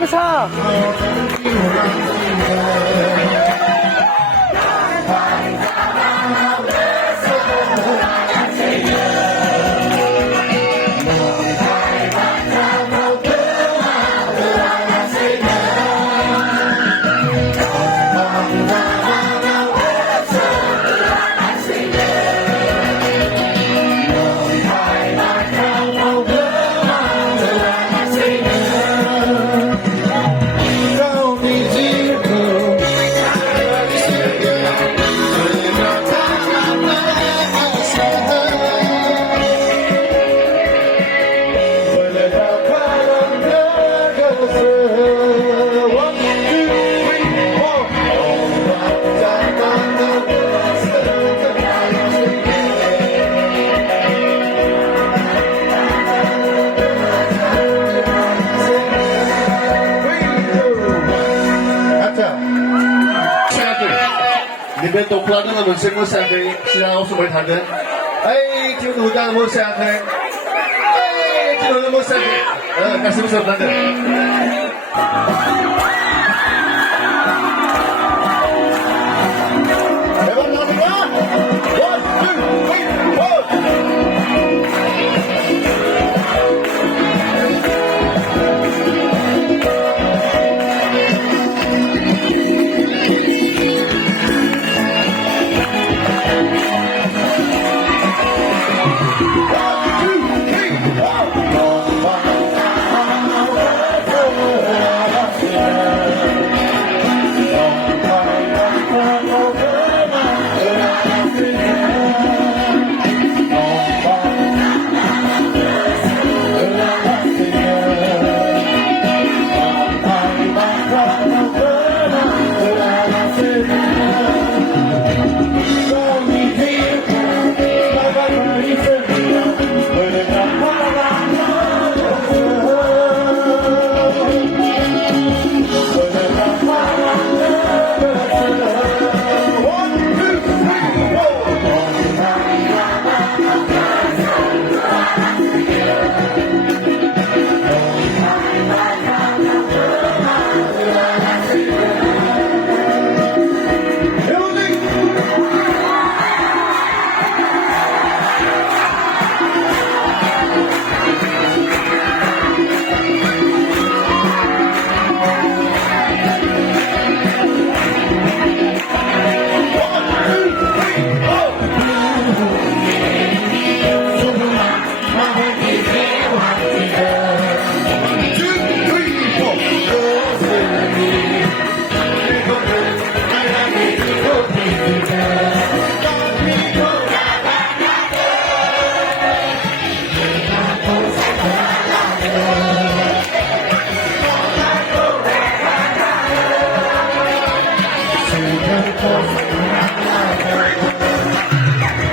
个唱。你们都不知道那个什么山黑，是让我说没谈的。哎，听懂讲么山黑？哎，听懂么山黑？干什么什么的？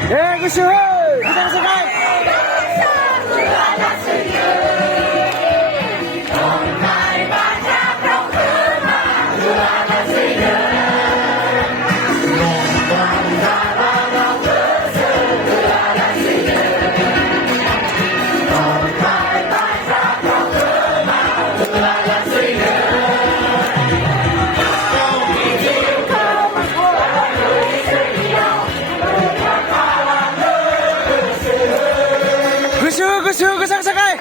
哎，个时候，你怎么看？个上开。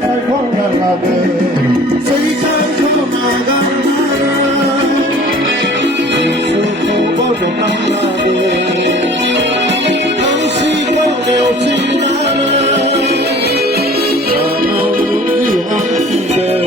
在光亮那边，谁在可马干那？是否抱着那边？当时光了起那，那路一行的。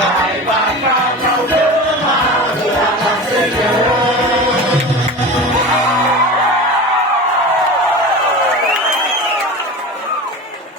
拜拜。